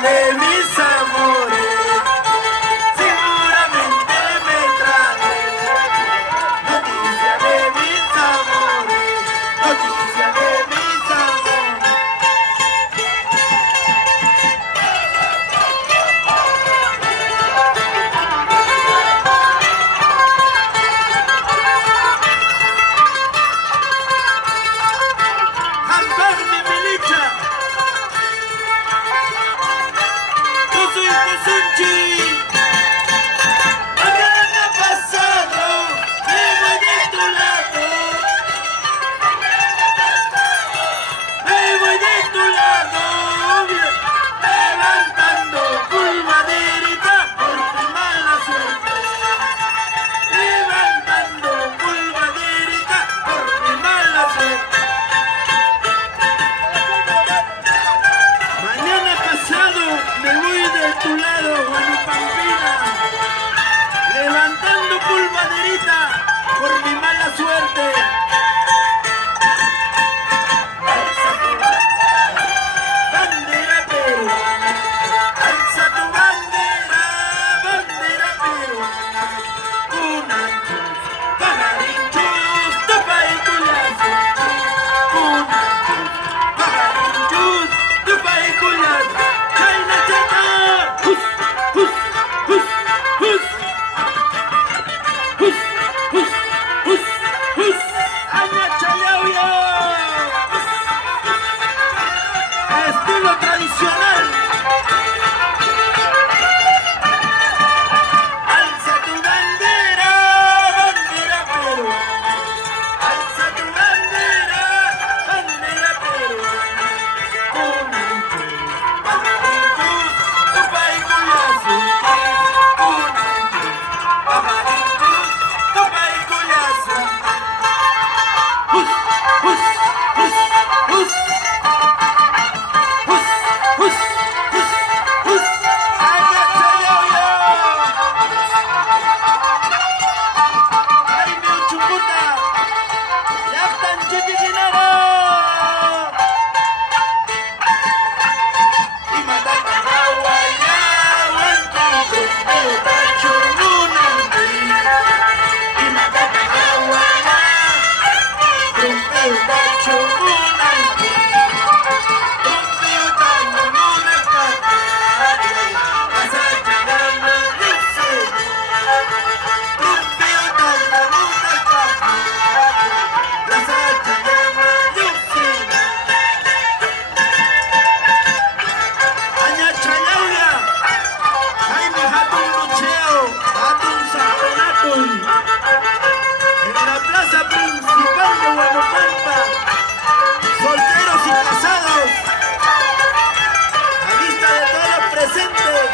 De mis amores, seguramente me trae noticia de mis amores, noticia de mis amores. Ambar mi milicha. Mañana pasado me voy de tu lado, me voy de tu lado, levantando pulvaderita por tu mala suerte, levantando pulvaderita por mi mala suerte. Mañana pasado me voy de tu lado, Guanapampina, levantando pulvaderita por mi mala suerte. Alza tu bandera peruana, alza tu bandera, bandera peruana. Unanchos, pajarinchos, topa y culazo. Unanchos, pajarinchos, topa y culazo. China, China, hus, hus, hus, hus, hus, hus, hus, hus, Aña Chayauya. Estilo tradicional. Alza tu bandera, bandera peruana. Alza tu bandera, bandera peruana. Unanchos, pajarinchos, topa y culazo. Unanchos, pajarinchos, topa y culazo. Hus, hus, hus, hus. Hus, hus, hus, hus. Aña Chayauya. Ay, mi Uchucuta. Llaqtan Chiquitinara. Imatata Hawaya, Wantico, Eutacho, Nunanti. Imatata Hawaya, Eutacho, Nunanti. Tumpiutano, Nunapata, Asachagana, Luxena. Tumpiutano, Nunapata, Asachagana, Luxena. Aña Chayauya, Jaime Hatun Lucheo, Hatun Saconatuy, en la plaza principal de Huanopampa, solteros y casados, a vista de todos los presentes.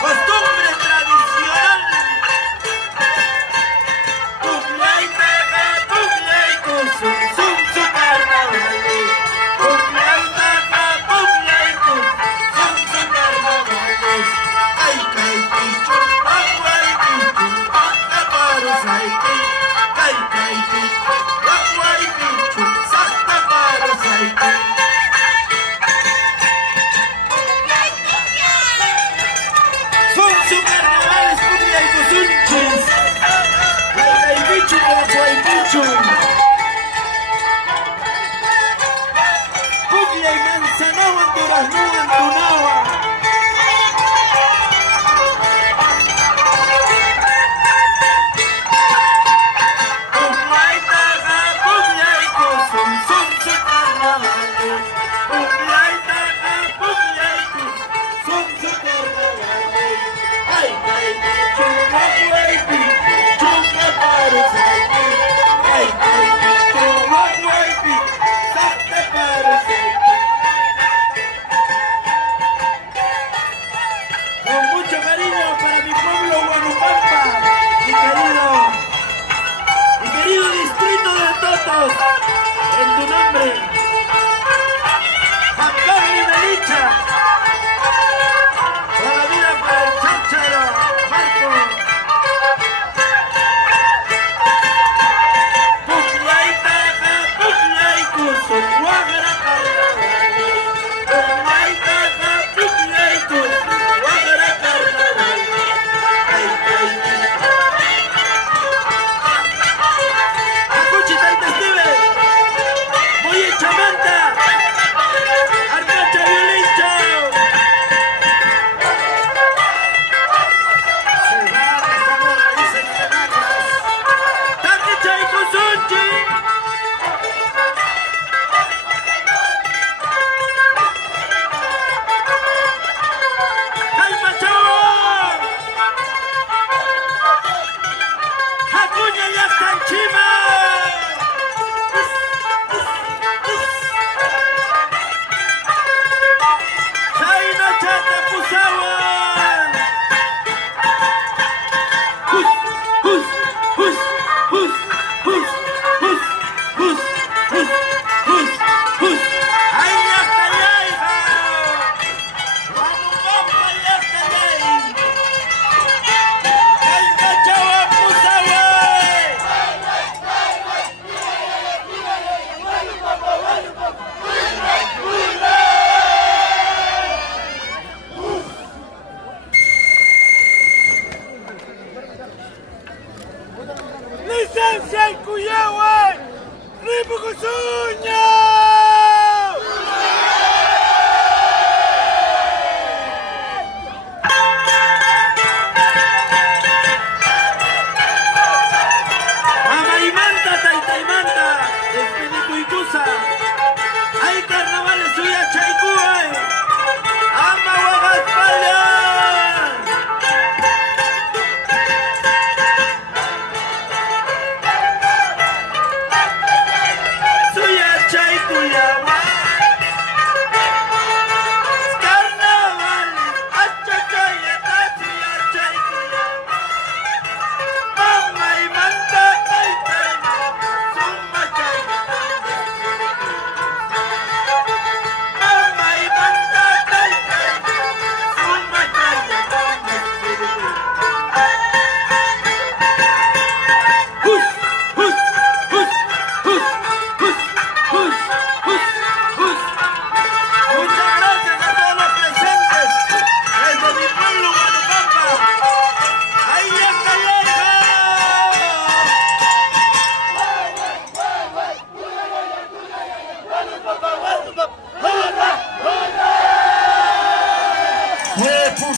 Costumbre tradicional. Puglaitaca, puglaicus, zum su carnavales. Puglaitaca, puglaicus, zum su carnavales. Ay, caipicho, aguaypicho, sacaparos, ay, caipicho, aguaypicho, sacaparos, ay, son su carnavales, puglaicus, unches. Ay, caipicho, aguaypicho. Puglia y Manzanahua, Durazno, Antunahua. Puglaitaca, puglaicus, son su carnavales. Puglaitaca, puglaicus, son su carnavales. Pucusuña! Amaimanta, Taitaimanta, desde Cuicusa.